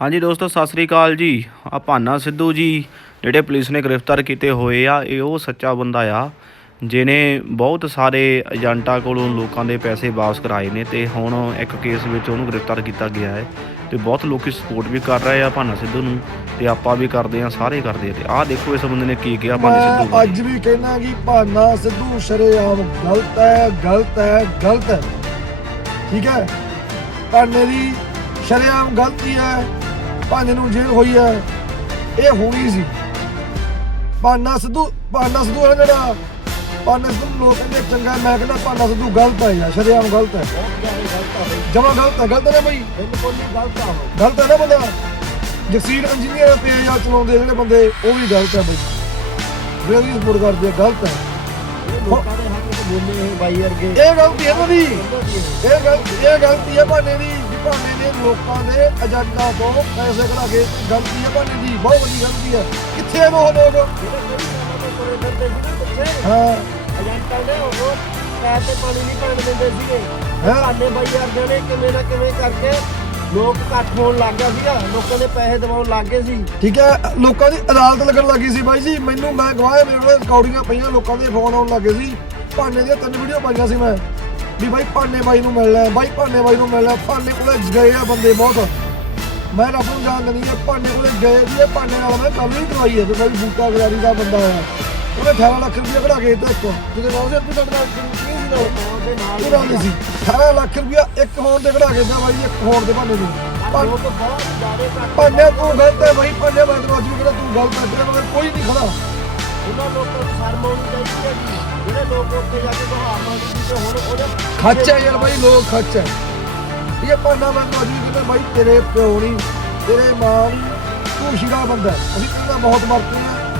ਹਾਂਜੀ ਦੋਸਤੋ, ਸਤਿ ਸ੍ਰੀ ਅਕਾਲ ਜੀ। ਆ ਭਾਨਾ ਸਿੱਧੂ ਜੀ ਜਿਹੜੇ ਪੁਲਿਸ ਨੇ ਗ੍ਰਿਫਤਾਰ ਕੀਤੇ ਹੋਏ ਆ, ਇਹ ਉਹ ਸੱਚਾ ਬੰਦਾ ਆ ਜਿਹਨੇ ਬਹੁਤ ਸਾਰੇ ਏਜੰਟਾਂ ਕੋਲੋਂ ਲੋਕਾਂ ਦੇ ਪੈਸੇ ਵਾਪਸ ਕਰਾਏ ਨੇ ਤੇ ਹੁਣ ਇੱਕ ਕੇਸ ਵਿੱਚ ਉਹਨੂੰ ਗ੍ਰਿਫਤਾਰ ਕੀਤਾ ਗਿਆ ਹੈ ਤੇ ਬਹੁਤ ਲੋਕੀ ਸਪੋਰਟ ਵੀ ਕਰ ਰਹੇ ਆ ਭਾਨਾ ਸਿੱਧੂ ਨੂੰ ਤੇ ਆਪਾਂ ਵੀ ਕਰਦੇ ਆ, ਸਾਰੇ ਕਰਦੇ ਆ ਤੇ ਆਹ ਦੇਖੋ ਇਸ ਬੰਦੇ ਨੇ ਕੀ ਕਿਹਾ ਭਾਨਾ ਸਿੱਧੂ ਬਾਰੇ। ਅੱਜ ਵੀ ਕਹਿਣਾ ਕਿ ਭਾਨਾ ਸਿੱਧੂ ਸ਼ਰੇਆਮ ਗਲਤ ਹੈ ਗਲਤ ਹੈ ਗਲਤ ਹੈ। ਠੀਕ ਹੈ? ਭਾਨੇ ਦੀ ਸ਼ਰੇਆਮ ਗਲਤੀ ਹੈ। ਭਾਨੇ ਨੂੰ ਜੇਲ੍ਹ ਹੋਈ ਹੈ ਇਹ ਹੋਣੀ ਸੀ। ਭਾਨਾ ਸਿੱਧੂ ਭਾਨਾ ਸਿੱਧੂ ਹੈ ਜਿਹੜਾ ਭਾਨਾ ਸਿੱਧੂ ਲੋਕ ਕਹਿੰਦੇ ਚੰਗਾ ਮੈਂ ਕਹਿੰਦਾ ਭਾਨਾ ਸਿੱਧੂ ਗਲਤ ਹੈ ਯਾਰ ਸ਼ਰੇਆਮ ਗਲਤ ਹੈ ਜਮਾ ਗਲਤ ਹੈ ਗਲਤ ਹੈ ਨਾ ਬਈ। ਬਿਲਕੁਲ ਨਹੀਂ ਗਲਤ ਹੈ ਗਲਤ ਹੈ ਨਾ ਬੰਦਾ। ਜਕਸੀਰ ਇੰਜੀਨੀਅਰ ਤੇ ਜਾਂ ਚਲਾਉਂਦੇ ਜਿਹੜੇ ਬੰਦੇ ਉਹ ਵੀ ਗਲਤ ਹੈ ਬਈ। ਜਿਹੜੇ ਸਪੋਰਟ ਕਰਦੇ ਗਲਤ ਹੈ ਲੋਕਾਂ ਦੇ ਹੱਕ ਵਿੱਚ ਬੋਲੇ ਇਹ ਬਾਈ ਵਰਗੇ। ਇਹ ਗਲਤੀ ਹੈ ਨਾ ਇਹ ਗਲਤੀ ਇਹ ਗਲਤੀ ਹੈ ਭਾਨੇ ਦੀ। ਭਾਨੇ ਨੇ ਲੋਕਾਂ ਦੇ ਏਜੰਟਾਂ ਤੋਂ ਪੈਸੇ ਕਢਾ ਕੇ ਗਲਤੀ ਹੈ ਭਾਨੇ ਦੀ ਬਹੁਤ ਵੱਡੀ ਗਲਤੀ ਹੈ। ਕਿੱਥੇ ਉਹ ਲੋਕ? ਹਾਂ। ਏਜੰਟਾਂ ਦੇ ਉਹ ਪੈਰ ਤੇ ਪਾਣੀ ਨਹੀਂ ਪੈਣ ਦਿੰਦੇ ਸੀਗੇ। ਹੈਂ? ਭਾਨੇ ਬਾਈ ਵਰਗੇ ਨੇ ਕਿਵੇਂ ਨਾ ਕਿਵੇਂ ਕਰਕੇ ਲੋਕ ਇਕੱਠ ਹੋਣ ਲੱਗ ਗਿਆ ਸੀਗਾ ਲੋਕਾਂ ਦੇ ਪੈਸੇ ਦਿਵਾਉਣ ਲੱਗ ਗਏ ਸੀ। ਠੀਕ ਹੈ ਲੋਕਾਂ ਦੀ ਅਦਾਲਤ ਲੱਗਣ ਲੱਗੀ ਸੀ ਬਾਈ ਜੀ। ਮੈਨੂੰ ਮੈਂ ਗਵਾਹ ਮੇਰੇ ਕੋਲ ਰਿਕਾਰਡਿੰਗਾਂ ਪਈਆਂ ਲੋਕਾਂ ਦੇ ਫੋਨ ਆਉਣ ਲੱਗੇ ਸੀ। ਭਾਨੇ ਦੀਆਂ ਤਿੰਨ ਵੀਡੀਓ ਪਾਈਆਂ ਸੀ ਮੈਂ। ਵੀ ਬਾਈ ਭਾਨੇ ਬਾਈ ਨੂੰ ਮਿਲਣਾ ਬਾਈ ਭਾਨੇ ਬਾਈ ਨੂੰ ਮਿਲਣਾ। ਭਾਨੇ ਕੋਲੇ ਗਏ ਆ ਬੰਦੇ ਬਹੁਤ। ਮੈਂ ਰੱਬ ਨੂੰ ਜਾਣਦਾ ਨਹੀਂ ਹੈ ਭਾਨੇ ਕੋਲੇ ਗਏ ਇਹ ਭਾਨੇ ਨਾਲ ਮੈਂ ਕੱਲ ਹੀ ਕਰਵਾਈ ਹੈ ਤੇ ਬਾਈ ਬੂਟਾ ਗਰਾਰੀ ਦਾ ਬੰਦਾ ਆ ਉਹਨੇ 18 ਲੱਖ ਰੁਪਏ ਕਢਾ ਕੇ ਦਿੱਤਾ ਇੱਕ ਜਿਹਦੇ ਨਾਲ ਉਹਦੇ ਰੁਪਏ ਤੁਹਾਡੇ ਨਾਲ ਕੀ ਸੀ ਨਾਲ। ਉਹਦੇ ਨਹੀਂ ਸੀ। 18 ਲੱਖ ਰੁਪਏ ਇੱਕ ਹੋਣ ਦੇ ਕਢਾ ਕੇ ਦਿੱਤਾ ਬਾਈ ਇੱਕ ਹੋਣ ਦੇ ਭਾਨੇ ਨੂੰ ਭਾਨੇ ਤੂੰ ਗਲਤ ਹੈ ਬਈ ਤੈਨੂੰ ਅੱਜ ਵੀ ਕਹਿੰਦਾ ਤੂੰ ਗਲਤ ਹੈ ਤੇਰੇ ਮਗਰ ਕੋਈ ਨਹੀਂ ਖੜਾ। ਉਹਨਾਂ ਲੋਕਾਂ ਨੂੰ ਸ਼ਰਮ ਆਉਣੀ ਚਾਹੀਦੀ ਹੈ ਜੀ। ਜਿਹੜੇ ਲੋਕ ਉੱਥੇ ਜਾ ਕੇ ਬਹਾਰ ਮੰਗਦੇ ਸੀ ਤੇ ਹੁਣ ਉਹਦੇ ਖੱਚ ਹੈ ਯਾਰ ਬਾਈ, ਲੋਕ ਖੱਚ ਹੈ। ਇਹ ਭਾਂਡਾ ਮੈਂ ਤੈਨੂੰ ਅੱਜ ਵੀ ਬਾਈ ਤੇਰੇ ਪਿਓ ਨਹੀਂ ਤੇਰੇ ਮਾਂ ਨਹੀਂ ਤੂੰ ਸ਼ਿਰਾ ਬੰਦਾ ਹੈ। ਅਸੀਂ ਕਹਿੰਦਾ ਬਹੁਤ ਮਰਦੇ ਹਾਂ।